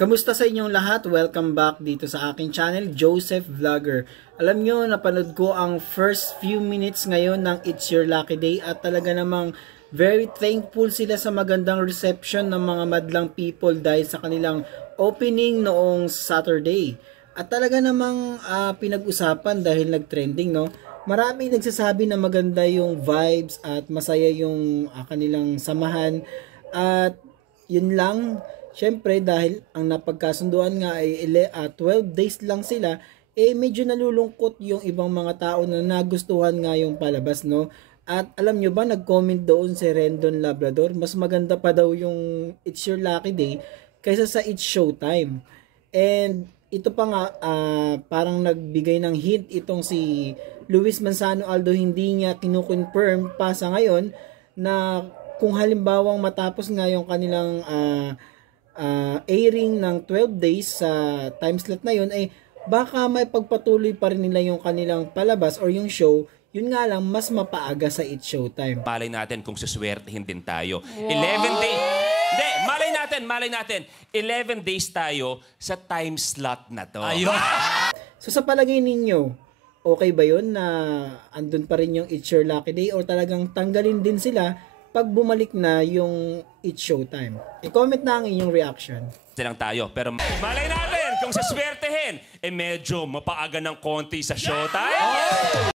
Kamusta sa inyong lahat? Welcome back dito sa aking channel, Joseph Vlogger. Alam nyo, napanood ko ang first few minutes ngayon ng It's Your Lucky Day at talaga namang very thankful sila sa magandang reception ng mga madlang people dahil sa kanilang opening noong Saturday. At talaga namang pinag-usapan dahil nag-trending, no? Marami nagsasabi na maganda yung vibes at masaya yung kanilang samahan. At yun lang. Siyempre dahil ang napagkasunduan nga ay 12 days lang sila, medyo nalulungkot yung ibang mga tao na nagustuhan nga yung palabas, no? At alam nyo ba, nag-comment doon si Rendon Labrador, mas maganda pa daw yung It's Your Lucky Day kaysa sa It's Showtime. And ito pa nga, parang nagbigay ng hint itong si Luis Manzano, although hindi niya kinukonfirm pa sa ngayon na kung halimbawang matapos nga yung kanilang airing ng 12 days sa time slot na yun, ay baka may pagpatuloy pa rin nila yung kanilang palabas or yung show, yun nga lang mas mapaaga sa It's Showtime. Malay natin kung suswertehin din tayo. 11 days. Hindi, malay natin. 11 days tayo sa time slot na to. Ayun. So sa palagay ninyo, okay ba yun na andun pa rin yung It's Your Lucky Day o talagang tanggalin din sila pag bumalik na yung It's Showtime? I-comment na ang inyong reaction. Silang tayo, pero malay natin kung suswertehin, medyo mapaaga ng konti sa Showtime.